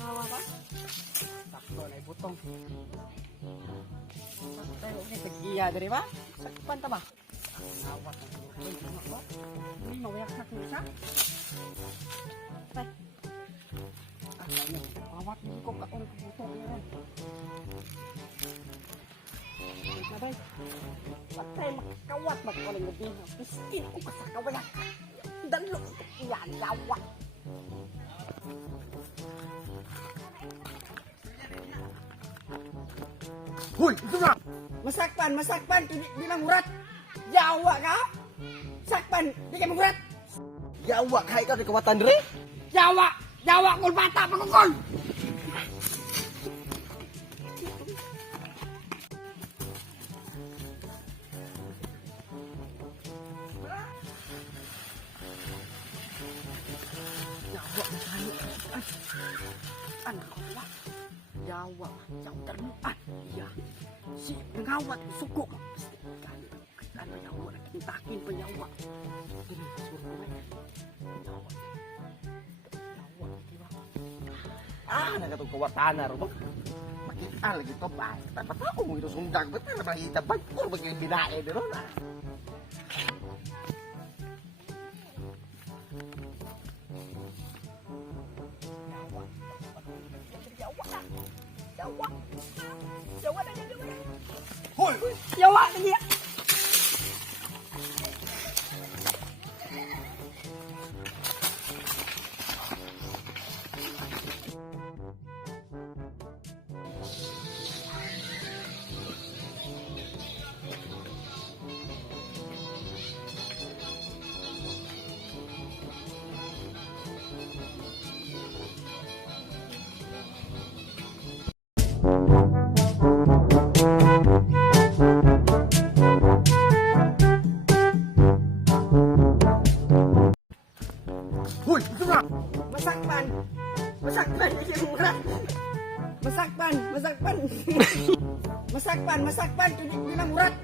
Hawa ba? Sakto na ibutong. Sakto na tagiya dari ba? Sakpan ta ba? Hawa ta. Ini mau yak sak ni sa? Tay. Awat ni ko ka on butong ni. Sabay. Patay makawat magkaling gabi. Piskin ko ka sa kawayak. Dalo ko yan lawak. Hoy, itu na. Masakpan, di lang murat. Yawa ka? Sakpan, di ka murat. Yawa ka ikaw di kawatan diri? Yawa kul bata pagkukol. Yawa kayo. Anak ko ba? Yawa, jauh terluat. Iya, si pengawat suku. Ano yawa, nakintakin pa yawa. Ini suruh ko yawa. Yawa, di ba? Nagatong kawatan na ro. Makita lagi to ba? Dapat ako mo ito sundag. Ba't na nakita ba? Puro bagay binae di ro na. Yawa na dia. Hoy, yawa na dia. Hoy, itu na. Masakpan di murah. Masakpan. Masakpan di lang murat.